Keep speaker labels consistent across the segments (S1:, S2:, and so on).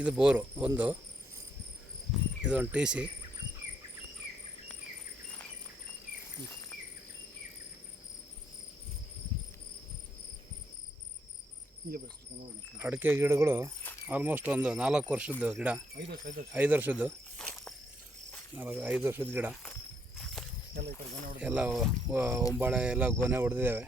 S1: ಇದು ಬೋರು, ಒಂದು. ಇದೊಂದು ಟಿ ಸಿ. ಅಡಿಕೆ ಗಿಡಗಳು ಆಲ್ಮೋಸ್ಟ್ ಒಂದು ನಾಲ್ಕು ವರ್ಷದ್ದು ಗಿಡ.
S2: ಐದು ಐದು ವರ್ಷ
S1: ಐದು ವರ್ಷದ್ದು. ನಾಲ್ಕು, ಐದು ವರ್ಷದ ಗಿಡ.
S2: ಎಲ್ಲ
S1: ಒಂಬಾಳೆ ಎಲ್ಲ ಗೊನೆ ಹೊಡೆದಿದ್ದಾವೆ.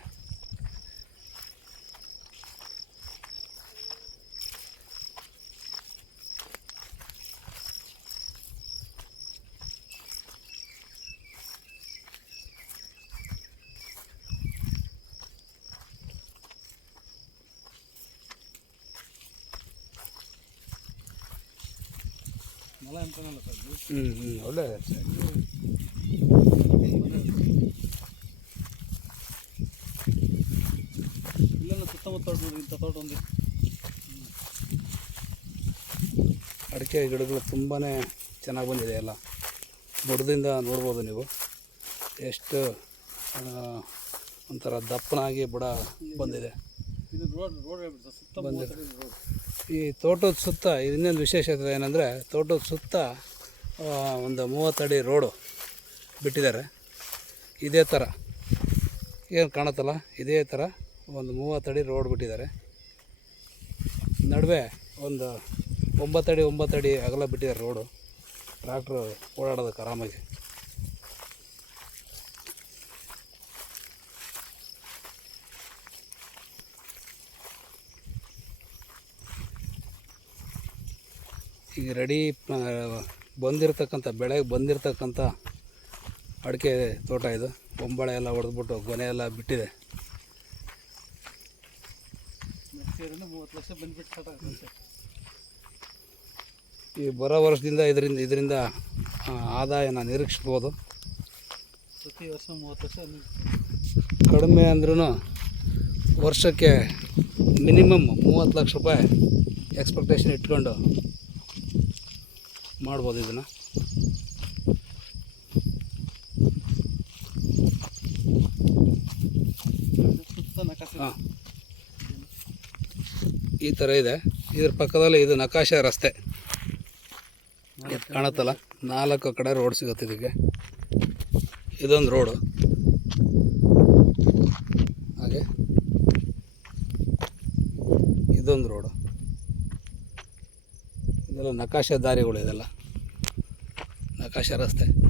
S1: ಹ್ಞೂ ಅಡಿಕೆ ಗಿಡಗಳು ತುಂಬಾ ಚೆನ್ನಾಗಿ ಬಂದಿದೆ ಎಲ್ಲ. ಬುಡದಿಂದ ನೋಡ್ಬೋದು ನೀವು. ಎಷ್ಟು ಒಂಥರ ದಪ್ಪನಾಗಿ ಬುಡ ಬಂದಿದೆ. ಈ ತೋಟದ ಸುತ್ತ ಇನ್ನೊಂದು ವಿಶೇಷತೆ ಏನಂದರೆ ತೋಟದ ಸುತ್ತ ಒಂದು ಮೂವತ್ತಡಿ ರೋಡು ಬಿಟ್ಟಿದ್ದಾರೆ. ಇದೇ ಥರ ಏನು ಕಾಣುತ್ತಲ್ಲ? ಇದೇ ಥರ ಒಂದು ಮೂವತ್ತಡಿ ರೋಡ್ ಬಿಟ್ಟಿದ್ದಾರೆ. ನಡುವೆ ಒಂದು ಒಂಬತ್ತಡಿ ಒಂಬತ್ತಡಿ ಅಗಲ ಬಿಟ್ಟಿದ್ದಾರೆ ರೋಡು. ಟ್ರ್ಯಾಕ್ಟ್ರು ಓಡಾಡೋದಕ್ಕೆ ಆರಾಮಾಗಿ. ಈಗ ರೆಡಿ ಬಂದಿರತಕ್ಕಂಥ ಬೆಳೆಗೆ ಬಂದಿರತಕ್ಕಂಥ ಅಡಿಕೆ ತೋಟ ಇದು. ಬೊಂಬಾಳೆ ಎಲ್ಲ ಹೊಡೆದ್ಬಿಟ್ಟು ಗೊನೆ ಎಲ್ಲ ಬಿಟ್ಟಿದೆ. ಈ ಬರೋ ವರ್ಷದಿಂದ ಇದರಿಂದ ಇದರಿಂದ ಆದಾಯನ ನಿರೀಕ್ಷಿಸ್ಬೋದು.
S2: ಪ್ರತಿ ವರ್ಷ ಮೂವತ್ತು ವರ್ಷ
S1: ಕಡಿಮೆ ಅಂದ್ರೂ ವರ್ಷಕ್ಕೆ ಮಿನಿಮಮ್ ಮೂವತ್ತು ಲಕ್ಷ ರೂಪಾಯಿ ಎಕ್ಸ್ಪೆಕ್ಟೇಷನ್ ಇಟ್ಕೊಂಡು ಮಾಡ್ಬೋದು ಇದನ್ನು. ಹಾಂ. ಈ ಥರ ಇದೆ. ಇದ್ರ ಪಕ್ಕದಲ್ಲಿ ಇದು ನಕಾಶ ರಸ್ತೆ. ಕಾಣುತ್ತಲ್ಲ? ನಾಲ್ಕು ಕಡೆ ರೋಡ್ ಸಿಗುತ್ತೆ ಇದಕ್ಕೆ. ಇದೊಂದು ರೋಡು ಹಾಗೆ. ಇದೊಂದು ರೋಡು ಇದೆಲ್ಲ ನಕಾಶ ದಾರಿಗಳು ಇದೆಲ್ಲ. ನಕಾಶ ರಸ್ತೆ.